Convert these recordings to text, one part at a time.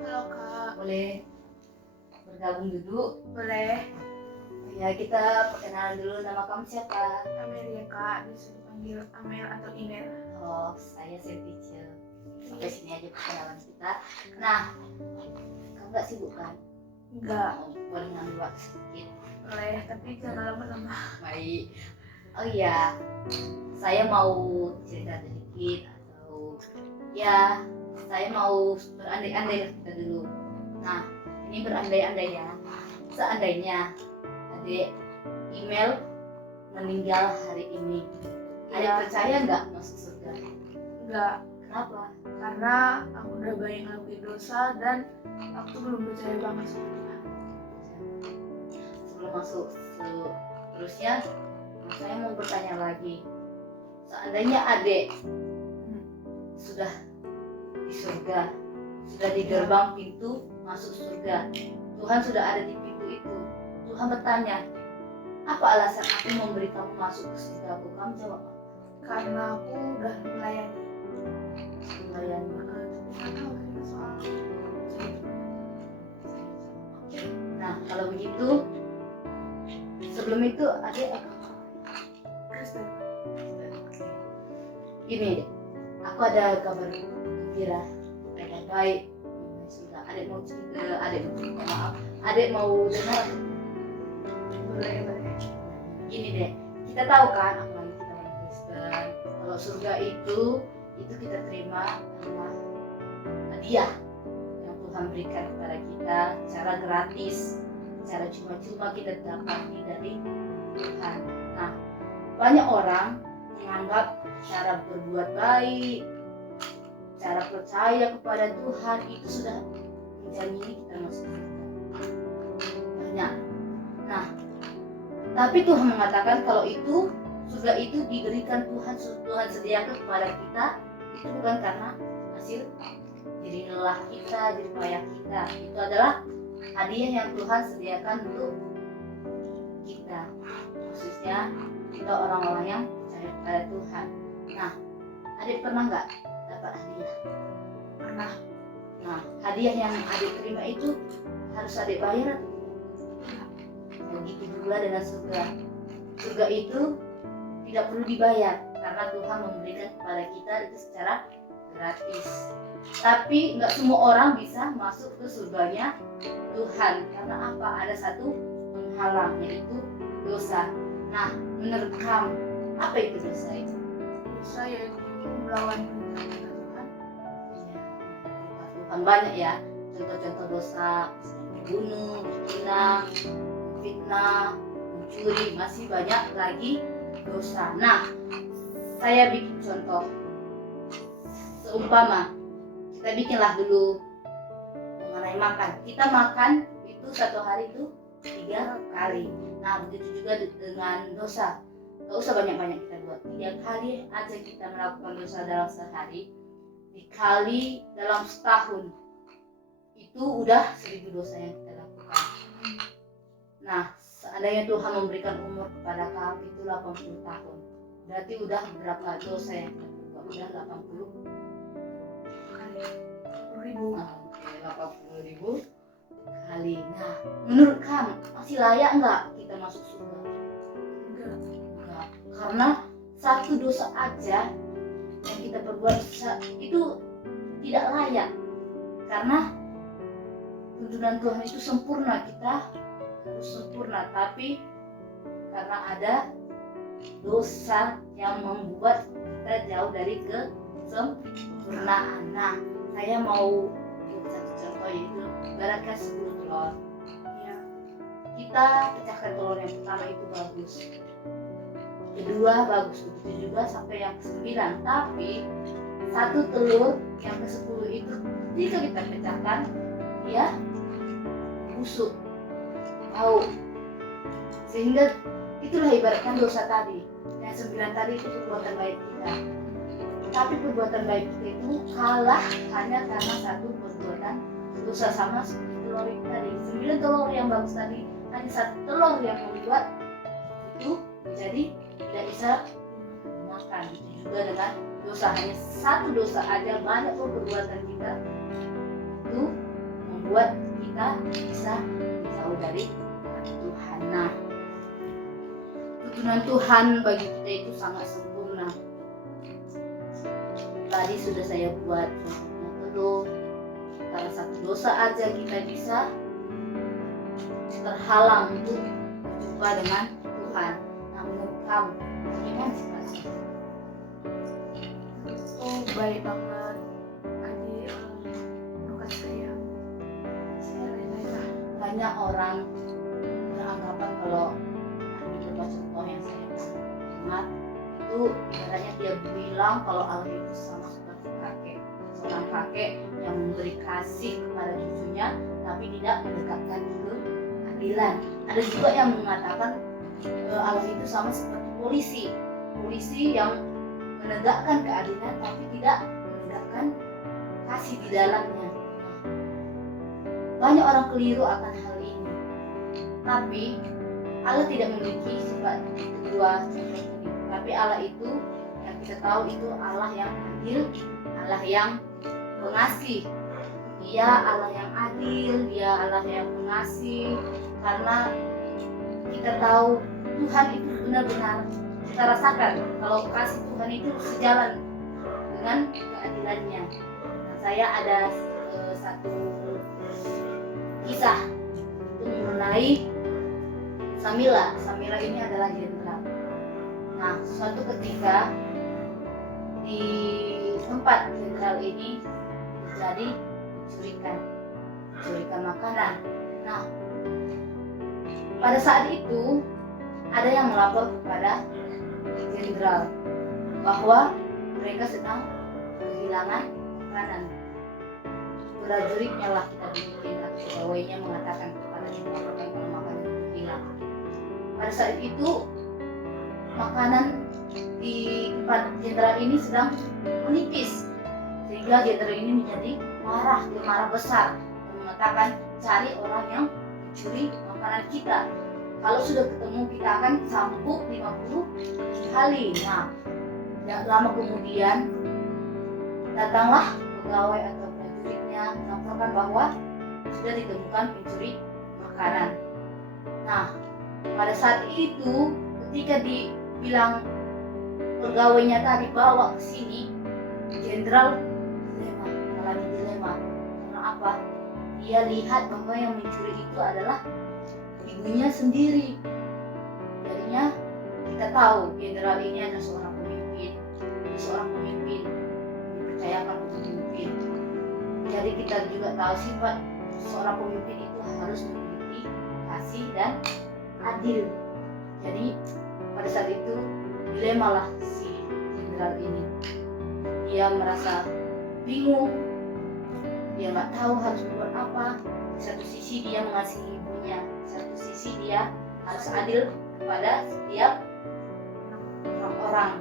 Halo Kak, Boleh bergabung dulu? boleh? Ya, kita perkenalan dulu. Nama kamu siapa? Amelia Kak, bisa dipanggil Amel atau Email. Oh, saya Sentica. Sampai sini aja perkenalan kita. Nah, kamu gak sibuk kan? Enggak, Boleh ngambil waktu sedikit? boleh, tapi jangan lama-lama. Baik. Oh iya, saya mau cerita sedikit atau ya, saya mau berandai-andai kita dulu. Nah, ini berandai-andai ya. Seandainya adik email meninggal hari ini, adik Iya. percaya nggak masuk surga? Enggak, Kenapa? karena aku udah banyak ngelakuin dosa dan aku tuh belum percaya banget sama Tuhan. Sebelum masuk seterusnya, saya mau bertanya lagi. Seandainya adik sudah di surga, sudah di gerbang pintu masuk surga, Tuhan sudah ada di pintu itu. Tuhan bertanya, apa alasan aku memberi kamu masuk ke surga? Kamu jawab apa? Karena aku udah melayani. Melayani. Tapi nggak tahu tadi soal Nah, kalau begitu, sebelum itu adik Kristen. Gini, aku ada kabar gembira, kabar baik. Sudah, adik mau cerita, maaf, adik mau dengar. Boleh. Gini deh, kita tahu kan, apalagi kita orang Kristen, kalau surga itu kita terima karena hadiah yang Tuhan berikan kepada kita secara gratis, secara cuma-cuma kita dapati dari Tuhan. Nah, banyak orang menganggap cara berbuat baik, cara percaya kepada Tuhan itu sudah menjamini kita masuk surga. Banyak. Nah, tapi Tuhan mengatakan kalau itu surga itu diberikan Tuhan sediakan kepada kita itu bukan karena hasil jerih lelah kita, jerih payah kita. Itu adalah hadiah yang Tuhan sediakan untuk kita, khususnya kita orang-orang yang percaya kepada Tuhan. Nah, adik pernah nggak dapat hadiah? Pernah. Nah, hadiah yang adik terima itu harus adik bayar atau tidak? Begitu juga dengan surga. Surga itu tidak perlu dibayar karena Tuhan memberikan kepada kita itu secara gratis. Tapi nggak semua orang bisa masuk ke surganya Tuhan karena apa? Ada satu penghalang, yaitu dosa. Nah, menurut kamu apa itu dosa itu? Dosa yaitu melawan perintah Tuhan. Tuhan banyak ya contoh-contoh dosa, membunuh, berzina, fitnah, mencuri, masih banyak lagi dosa. Nah, saya bikin contoh. Seumpama kita bikinlah dulu mengenai makan. Kita makan itu satu hari itu 3 kali. Nah, begitu juga dengan dosa. Gak usah banyak-banyak kita buat. 3 kali aja kita melakukan dosa dalam sehari, dikali dalam setahun, itu udah 1000 dosa yang kita lakukan. Nah, seandainya Tuhan memberikan umur kepada kamu itu 80 tahun, berarti udah berapa dosa yang kita buat? Udah 80 ribu. 80.000 kali. Nah, menurut kamu masih layak nggak kita masuk surga? Enggak. Karena satu dosa aja yang kita perbuat itu tidak layak. Karena tuntunan Tuhan itu sempurna, kita harus sempurna. Tapi karena ada dosa yang membuat kita jauh dari kesempurnaan. Nah, saya mau buat satu contoh, yaitu ibaratkan 10 telur. Ya. Kita pecahkan telur yang pertama itu bagus, kedua bagus, begitu juga sampai yang ke-9. Tapi satu telur yang ke-10 itu jika kita pecahkan dia busuk, bau, sehingga itulah ibaratkan dosa tadi. Yang 9 tadi itu perbuatan baik kita, tapi perbuatan baik kita itu kalah hanya karena satu perbuatan dosa. Sama seperti telur itu tadi, 9 telur yang bagus tadi, hanya satu telur yang membuat itu menjadi tidak bisa makan. Itu juga dengan dosa, hanya satu dosa aja banyak perbuatan kita itu membuat kita bisa jauh dari Tuhan. Nah, tuntunan Tuhan bagi kita itu sangat sempurna. Tadi sudah saya buat contohnya dulu, karena satu dosa aja kita bisa terhalang untuk berjumpa dengan Tuhan. Nah, menurut kamu gimana sih Kak? Oh, baik banget. Adi bukan saya rela. Banyak orang beranggapan kalau beberapa contoh yang saya dengar itu ibaratnya dia bilang kalau Allah itu sama seperti kakek, seorang kakek yang memberi kasih kepada cucunya tapi tidak mendekatkan keadilan. Ada juga yang mengatakan Allah itu sama seperti polisi yang menegakkan keadilan tapi tidak menegakkan kasih di dalamnya. Banyak orang keliru akan hal ini, tapi Allah tidak memiliki sifat kedua contoh ini. Tapi Allah itu yang kita tahu itu Allah yang adil, Allah yang pengasih. Dia Allah yang adil, Dia Allah yang pengasih. Karena kita tahu Tuhan itu benar-benar kita rasakan kalau kasih Tuhan itu sejalan dengan keadilannya. Nah, saya ada satu kisah itu mengenai Samila. Samila ini adalah jenderal. Nah, suatu ketika di tempat jenderal ini terjadi mencurikan makanan. Nah, pada saat itu ada yang melapor kepada jenderal bahwa mereka sedang kehilangan makanan. Prajuritnya lah kita bikin atau pegawainya mengatakan kepada jenderal kalau makanan itu hilang. Pada saat itu makanan di tempat jenderal ini sedang menipis, sehingga jenderal ini menjadi marah besar dan mengatakan cari orang yang mencuri makanan kita. Kalau sudah ketemu kita akan cambuk 50 kali. Nah, tidak lama kemudian datanglah pegawai atau prajuritnya melaporkan bahwa sudah ditemukan pencuri makanan. Nah, pada saat itu ketika dibilang pegawainya tadi bawa ke sini, jenderal mengalami dilema. Karena apa? Dia lihat bahwa yang mencuri itu adalah ibunya sendiri. Jadinya kita tahu jenderal ini adalah seorang pemimpin dipercayakan untuk memimpin. Jadi kita juga tahu sifat seorang pemimpin itu harus memiliki kasih dan adil. Jadi pada saat itu dilema lah si jenderal ini. Dia merasa bingung, dia nggak tahu harus berbuat apa. Di satu sisi dia mengasihi ibunya, di satu sisi dia harus adil kepada setiap orang-orang.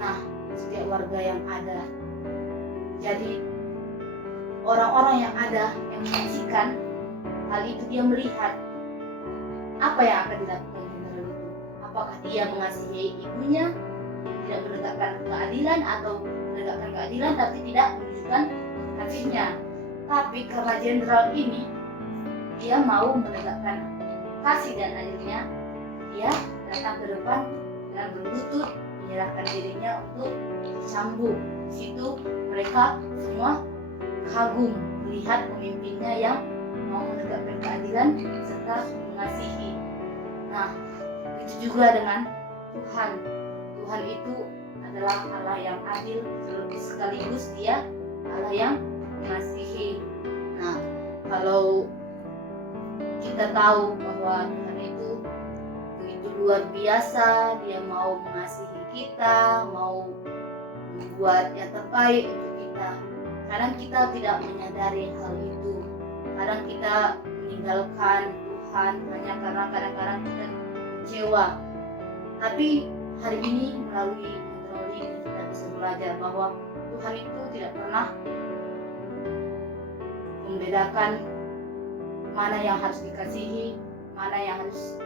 Nah, setiap warga yang ada. Jadi orang-orang yang ada yang menyaksikan hal itu, dia melihat apa yang akan dilakukan jenderal itu. Apakah dia mengasihi ibunya, tidak menegakkan keadilan, atau menegakkan keadilan tapi tidak menunjukkan kasihnya. Tapi karena jenderal ini dia mau menegakkan kasih dan adilnya, dia datang ke depan dan berlutut menyerahkan dirinya untuk dicambuk. Di situ mereka semua kagum melihat pemimpinnya yang mau menegakkan keadilan serta mengasihi. Nah, itu juga dengan Tuhan. Tuhan itu adalah Allah yang adil, sekaligus Dia Allah yang mengasihi. Nah, kalau kita tahu bahwa Tuhan itu begitu luar biasa, Dia mau mengasihi kita, mau membuat yang terbaik untuk kita. Kadang kita tidak menyadari hal itu. Kadang kita meninggalkan Tuhan hanya karena kadang-kadang kita kecewa. Tapi hari ini melalui jenderal ini kita bisa belajar bahwa Tuhan itu tidak pernah membedakan mana yang harus dikasihi, mana yang harus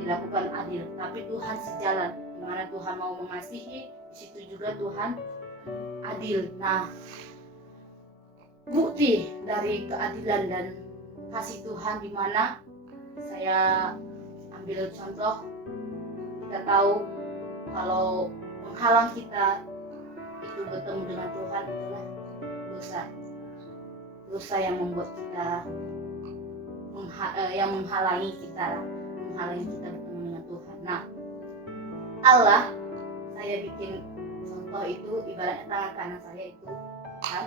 dilakukan adil. Tapi Tuhan sejalan. Di mana Tuhan mau mengasihi, di situ juga Tuhan adil. Nah, bukti dari keadilan dan kasih Tuhan, di mana saya ambil contoh. Kita tahu kalau menghalang kita itu bertemu dengan Tuhan itulah dosa yang membuat kita yang menghalangi kita bertemu dengan Tuhan. Nah, Allah, saya bikin contoh itu ibaratnya tangan kanan saya itu Tuhan,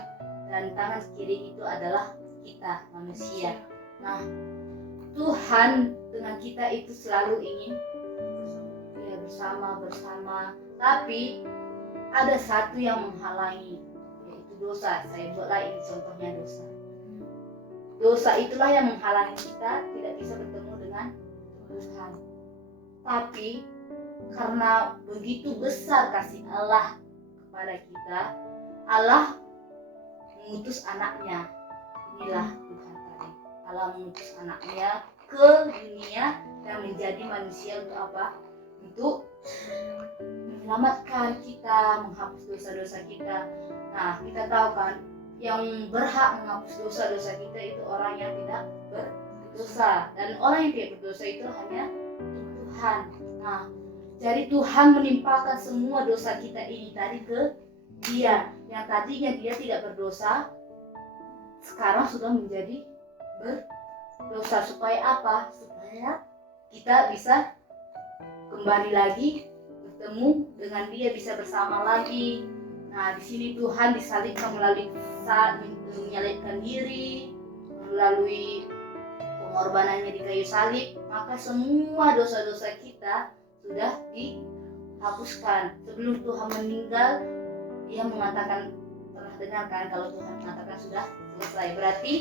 dan tangan kiri itu adalah kita manusia. Nah, Tuhan dengan kita itu selalu ingin bersama, tapi ada satu yang menghalangi, yaitu dosa. Saya buatlah ini contohnya dosa. Dosa itulah yang menghalangi kita tidak bisa bertemu dengan Tuhan. Tapi karena begitu besar kasih Allah kepada kita, Allah mengutus anaknya. Inilah Tuhan tadi. Allah mengutus anaknya ke dunia dan menjadi manusia untuk apa? Untuk menyelamatkan kita, menghapus dosa-dosa kita. Nah, kita tahu kan, yang berhak menghapus dosa-dosa kita itu orang yang tidak berdosa, dan orang yang tidak berdosa itu hanya Tuhan. Nah, jadi Tuhan menimpakan semua dosa kita ini tadi ke Dia, yang tadinya Dia tidak berdosa, sekarang sudah menjadi berdosa. Supaya apa? Supaya kita bisa kembali lagi bertemu dengan Dia, bisa bersama lagi. Nah, di sini Tuhan disalibkan melalui menyalibkan diri, melalui pengorbanannya di kayu salib, maka semua dosa-dosa kita sudah dihapuskan. Sebelum Tuhan meninggal, Dia mengatakan, pernah dengarkan kalau Tuhan mengatakan sudah selesai, berarti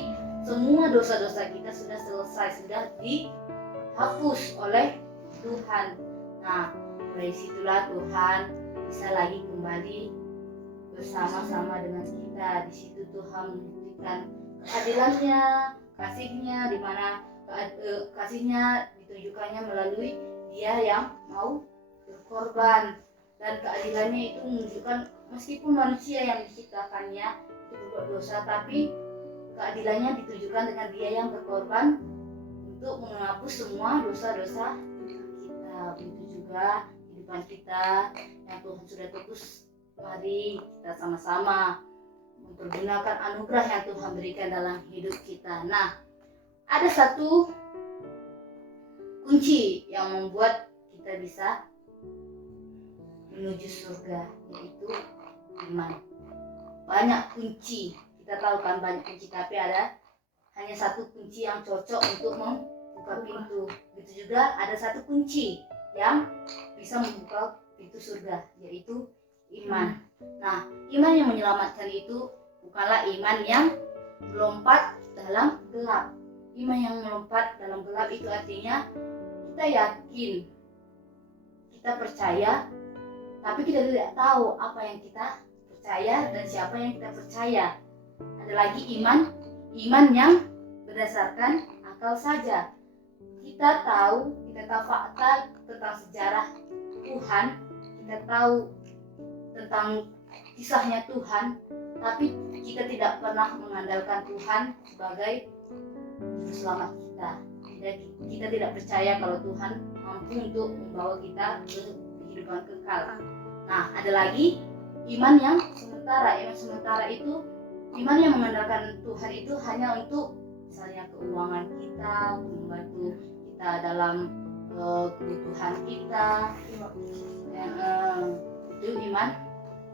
semua dosa-dosa kita sudah selesai, sudah dihapus oleh Tuhan. Nah, dari situlah Tuhan bisa lagi kembali bersama-sama dengan kita. Di situ Tuhan membuktikan keadilannya, kasihnya, di mana kasihnya ditunjukkannya melalui Dia yang mau berkorban, dan keadilannya itu menunjukkan meskipun manusia yang diciptakannya itu berbuat dosa, tapi keadilannya ditujukan dengan Dia yang berkorban untuk menghapus semua dosa-dosa kita. Begitu juga kehidupan kita yang Tuhan sudah tebus. Mari kita sama-sama mempergunakan anugerah yang Tuhan berikan dalam hidup kita. Nah, ada satu kunci yang membuat kita bisa menuju surga, yaitu iman. Banyak kunci, kita tahu kan banyak kunci, tapi ada hanya satu kunci yang cocok untuk membuka pintu. Begitu juga ada satu kunci yang bisa membuka pintu surga, yaitu iman. Nah, iman yang menyelamatkan itu bukanlah iman yang melompat dalam gelap. Iman yang melompat dalam gelap itu artinya kita yakin, kita percaya, tapi kita tidak tahu apa yang kita percaya dan siapa yang kita percaya. Ada lagi iman yang berdasarkan akal saja. Kita tahu fakta tentang sejarah Tuhan, kita tahu tentang kisahnya Tuhan, tapi kita tidak pernah mengandalkan Tuhan sebagai juru selamat kita. Kita tidak percaya kalau Tuhan mampu untuk membawa kita ke kehidupan kekal. Nah, ada lagi iman yang sementara. Iman sementara itu iman yang mengandalkan Tuhan itu hanya untuk misalnya keuangan kita, membantu kita dalam kebutuhan kita. Itu iman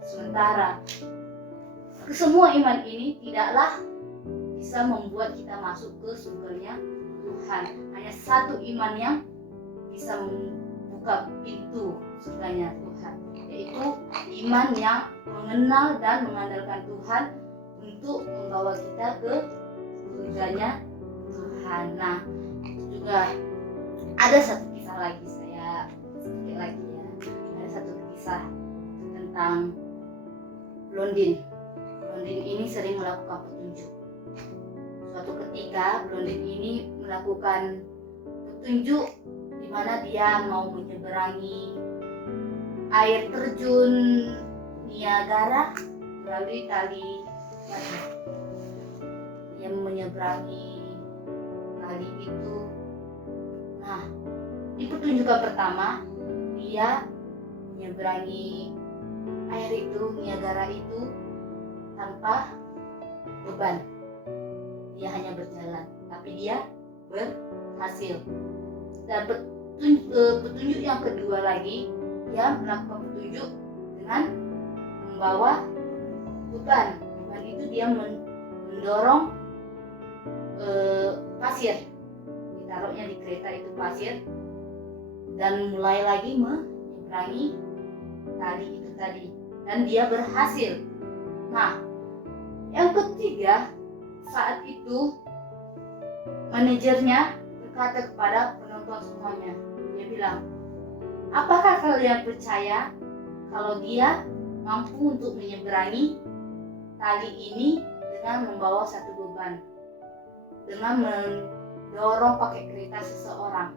sementara. Semua iman ini tidaklah bisa membuat kita masuk ke surganya Tuhan. Hanya satu iman yang bisa membuka pintu surganya Tuhan, yaitu iman yang mengenal dan mengandalkan Tuhan untuk membawa kita ke surganya Tuhan. Nah, juga ada satu kisah lagi, saya sedikit lagi ya. Ada satu kisah tentang Blondin. Blondin ini sering melakukan petunjuk. Suatu ketika Blondin ini melakukan petunjuk di mana dia mau menyeberangi air terjun Niagara melalui tali batu. menyeberangi tali itu. Nah, di pertunjukan pertama dia menyeberangi air itu, Niagara itu tanpa beban. Dia hanya berjalan, tapi dia berhasil. Dan petunjuk yang kedua lagi, dia melakukan petunjuk dengan membawa beban. Beban itu dia mendorong pasir, ditaruhnya di kereta itu pasir, dan mulai lagi menyeberangi tali itu tadi, dan dia berhasil. Nah, yang ketiga, saat itu manajernya berkata kepada penonton semuanya, dia bilang, apakah kalian percaya kalau dia mampu untuk menyeberangi tali ini dengan membawa satu beban, dengan mendorong pakai kereta seseorang?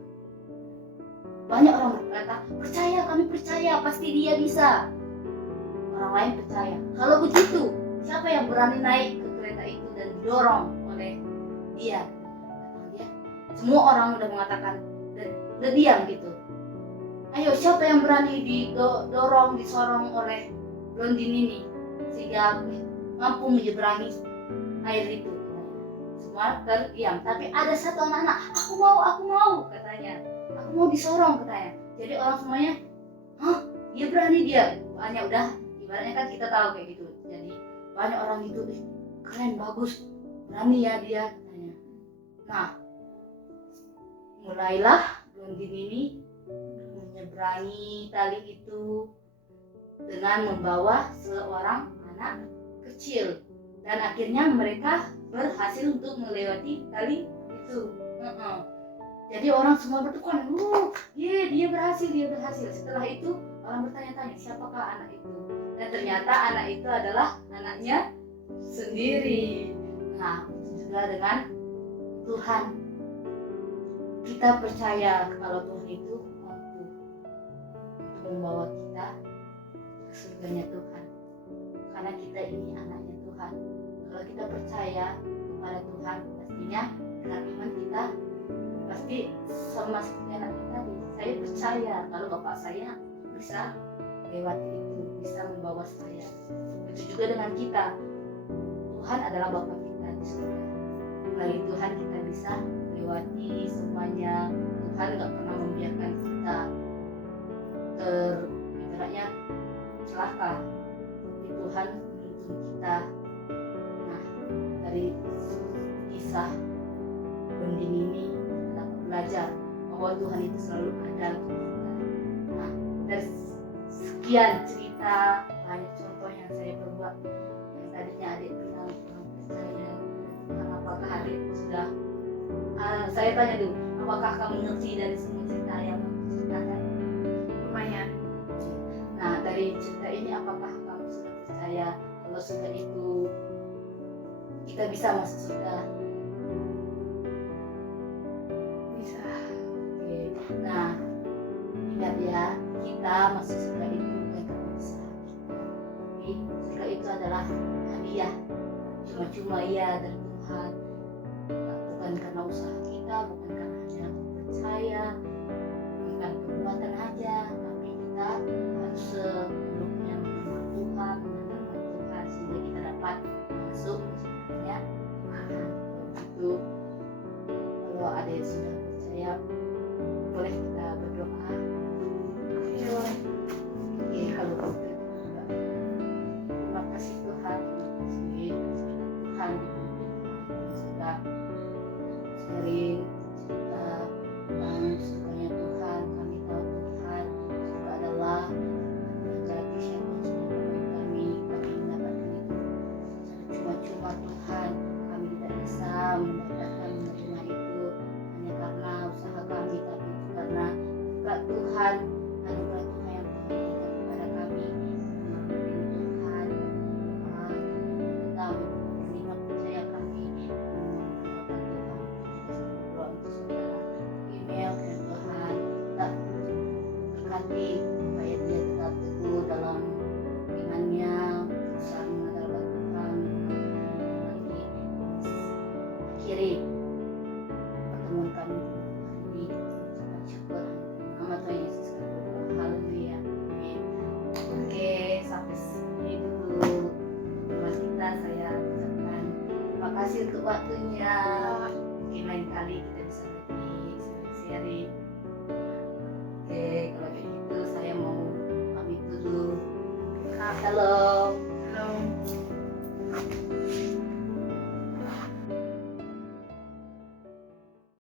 Banyak orang berkata, percaya, kami percaya, pasti dia bisa. Orang lain percaya. Kalau begitu, siapa yang berani naik ke kereta itu dan didorong oleh dia? Kata dia, semua orang udah mengatakan, udah diam gitu. Ayo, siapa yang berani didorong, disorong oleh blondin ini sehingga mampu menyeberangi air itu? Semua terdiam. Tapi ada satu anak-anak, aku mau, katanya. Aku mau disorong, katanya. Jadi orang semuanya, hah, dia berani dia. Hanya udah, ibaratnya kan kita tahu kayak gitu. Jadi banyak orang gitu, keren, bagus, berani ya dia, katanya. Nah, mulailah blondin ini menyeberangi tali itu dengan membawa seorang anak kecil, dan akhirnya mereka berhasil untuk melewati tali itu. Jadi orang semua bertukar, dia berhasil. Setelah itu orang bertanya-tanya, siapakah anak itu? Dan ternyata anak itu adalah anaknya sendiri. Nah, itu juga dengan Tuhan. Kita percaya kalau Tuhan itu mampu untuk membawa kita ke surganya Tuhan, karena kita ini anaknya Tuhan. Kalau kita percaya kepada Tuhan, pastinya dengan iman kita pasti sama seperti anak kita tadi. Saya percaya kalau Bapak saya bisa lewati itu, bisa membawa saya. Begitu juga dengan kita. Tuhan adalah Bapak kita di surga. Melalui Tuhan kita bisa melewati semuanya. Tuhan nggak pernah membiarkan kita ibaratnya celaka. Tapi Tuhan menuntun kita. Nah, dari kisah blondin ini kita dapat belajar bahwa Tuhan itu selalu ada untuk kita. Nah, dari sekian cerita, banyak contoh yang saya perbuat, yang tadinya adik bilang kurang percaya Tuhan, apakah adik sudah saya tanya dulu, apakah kamu ngerti dari semua cerita yang aku ceritakan? Lumayan. Nah, dari cerita ini apakah kamu sudah percaya kalau surga itu kita bisa masuk surga? Bisa. Oke. Nah, ingat ya, kita masuk surga itu bukan karena usaha kita, tapi surga itu adalah hadiah, cuma-cuma ya dari Tuhan. Bukan karena usaha kita, bukan karena hanya percaya, bukan perbuatan aja, tapi kita harus sebelumnya mengenal Tuhan, sehingga kita dapat masuk ke surganya Tuhan. Begitu. Kalau ada yang sudah percaya, boleh kita berdoa. Ayo. Oke, kalau begitu juga. Terima kasih Tuhan, terima kasih Tuhan sudah sharing cerita tentang surganya Tuhan. Kami tahu Tuhan, surga adalah anugerah gratis yang Tuhan sediakan bagi kami. Kami mendapatkan itu cuma-cuma waktunya